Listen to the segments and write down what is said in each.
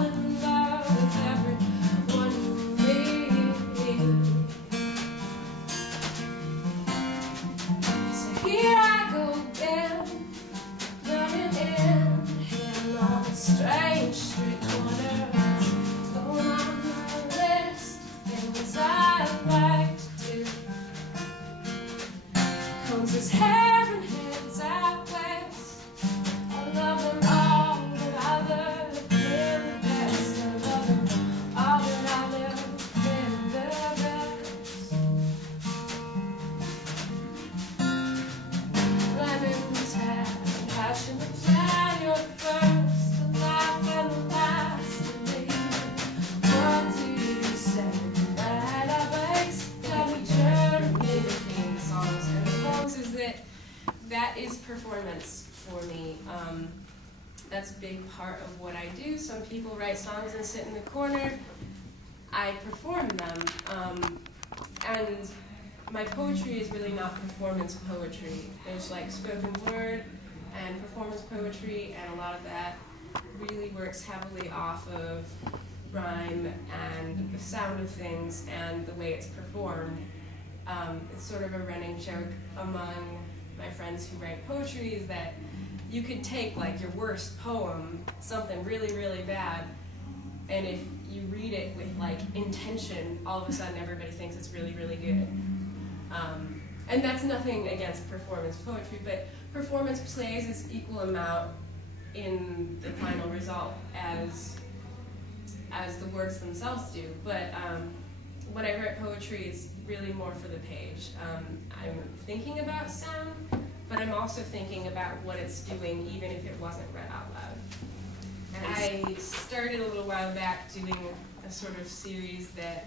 falling in love with everyone you meet. So here I go again, running in, hitting all the strange street corners, going on my list of things I'd like to do. Combs his hair and heads out west. I love them all, but I love him the best. I love them all, but I love him the best. Lemons have passion to plan. You're the first, the laugh, and the last to leave. What do you say? That I basically journey between songs and poems. Is that is performance for me. That's a big part of what I do. Some people write songs and sit in the corner. I perform them. And my poetry is really not performance poetry. There's like spoken word and performance poetry, and a lot of that really works heavily off of rhyme and the sound of things and the way it's performed. It's sort of a running joke among my friends who write poetry is that you could take like your worst poem, something really, really bad, and if you read it with like intention, all of a sudden everybody thinks it's really, really good. And that's nothing against performance poetry, but performance plays its equal amount in the final result as the words themselves do. But when I write poetry, it's really more for the page. I'm thinking about sound, but I'm also thinking about what it's doing, even if it wasn't read out loud. And I started a little while back doing a sort of series that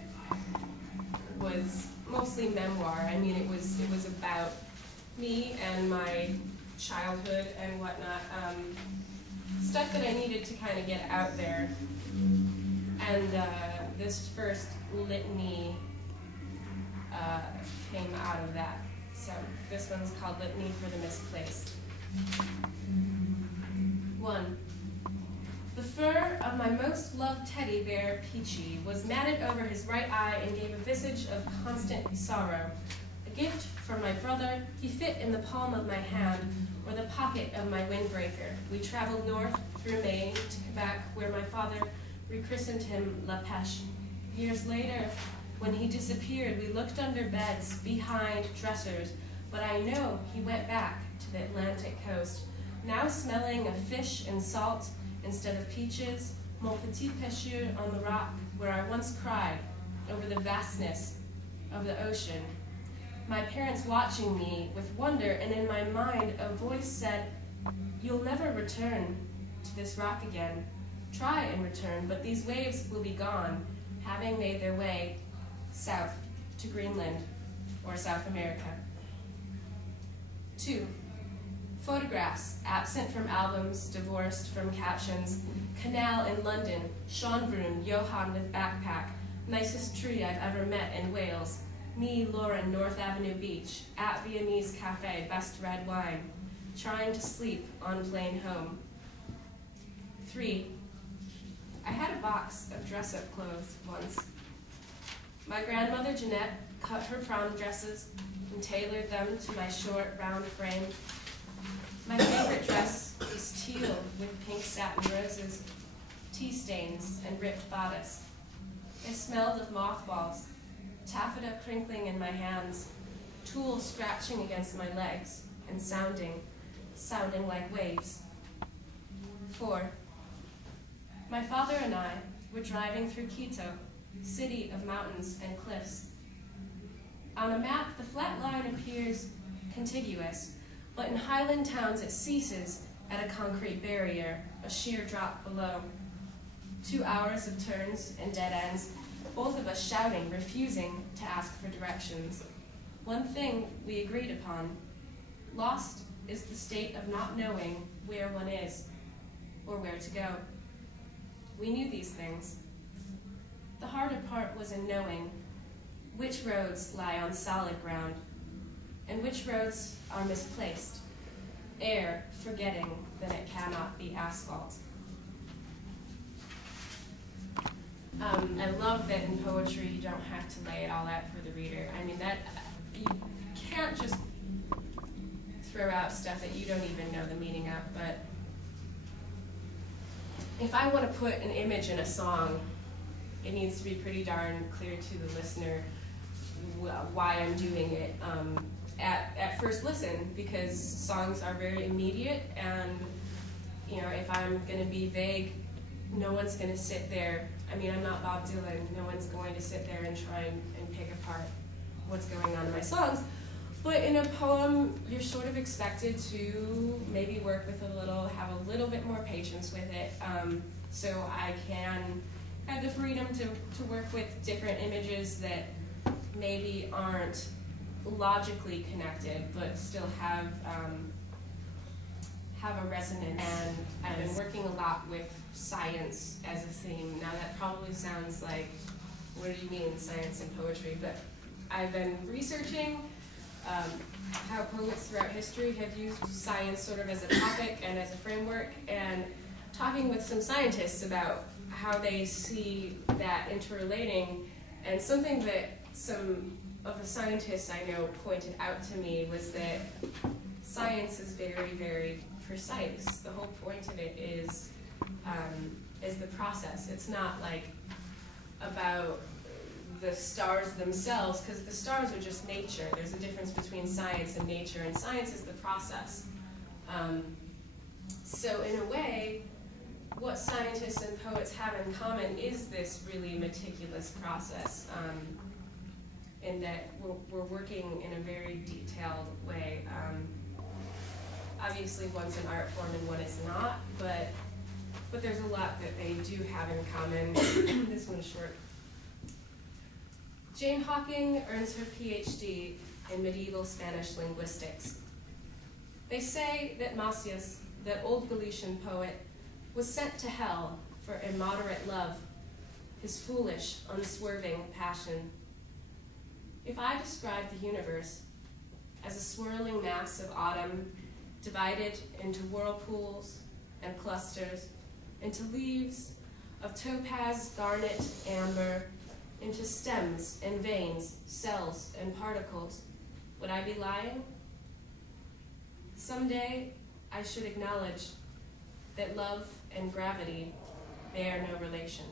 was mostly memoir. I mean, it was about me and my childhood and whatnot, stuff that I needed to kind of get out there. And this first litany came out of that. So this one's called Litany for the Misplaced. 1. The fur of my most loved teddy bear, Peachy, was matted over his right eye and gave a visage of constant sorrow. A gift from my brother, he fit in the palm of my hand or the pocket of my windbreaker. We traveled north through Maine to Quebec, where my father rechristened him La Pêche. Years later, when he disappeared, we looked under beds, behind dressers, but I know he went back to the Atlantic coast, now smelling of fish and salt instead of peaches, mon petit pêcheur on the rock, where I once cried over the vastness of the ocean. My parents watching me with wonder, and in my mind a voice said, "You'll never return to this rock again. Try and return, but these waves will be gone, having made their way south to Greenland or South America." 2. Photographs, absent from albums, divorced from captions. Canal in London, Schönbrunn, Johann with backpack. Nicest tree I've ever met in Wales. Me, Lauren, North Avenue Beach. At Viennese Cafe, best red wine. Trying to sleep on plane home. 3. I had a box of dress-up clothes once. My grandmother, Jeanette, cut her prom dresses and tailored them to my short, round frame. My favorite dress is teal with pink satin roses, tea stains, and ripped bodice. It smelled of mothballs, taffeta crinkling in my hands, tulle scratching against my legs, and sounding like waves. 4. My father and I were driving through Quito, city of mountains and cliffs. On a map, the flat line appears contiguous, but in highland towns it ceases at a concrete barrier, a sheer drop below. 2 hours of turns and dead ends, both of us shouting, refusing to ask for directions. One thing we agreed upon: lost is the state of not knowing where one is or where to go. We knew these things. The harder part was in knowing which roads lie on solid ground and which roads are misplaced, ere forgetting that it cannot be asphalt. I love that in poetry you don't have to lay it all out for the reader. I mean, that you can't just throw out stuff that you don't even know the meaning of, but if I want to put an image in a song, it needs to be pretty darn clear to the listener why I'm doing it at first listen, because songs are very immediate, and you know, if I'm going to be vague, no one's going to sit there. I mean, I'm not Bob Dylan. No one's going to sit there and try and pick apart what's going on in my songs. But in a poem, you're sort of expected to maybe work with have a little bit more patience with it, so I can have the freedom to work with different images that maybe aren't logically connected, but still have a resonance. And I've been working a lot with science as a theme. Now that probably sounds like, what do you mean, science and poetry? But I've been researching how poets throughout history have used science sort of as a topic and as a framework, and talking with some scientists about how they see that interrelating. And something that some of the scientists I know pointed out to me was that science is very, very precise. The whole point of it is the process. It's not like about the stars themselves, because the stars are just nature. There's a difference between science and nature, and science is the process. So in a way, what scientists and poets have in common is this really meticulous process, in that we're working in a very detailed way. Obviously one's an art form and one is not, but there's a lot that they do have in common. This one's short. Jane Hawking earns her PhD in medieval Spanish linguistics. They say that Macias, the old Galician poet, was sent to hell for immoderate love, his foolish, unswerving passion. If I describe the universe as a swirling mass of autumn, divided into whirlpools and clusters, into leaves of topaz, garnet, amber, into stems and veins, cells and particles, would I be lying? Someday I should acknowledge that love and gravity bear no relation.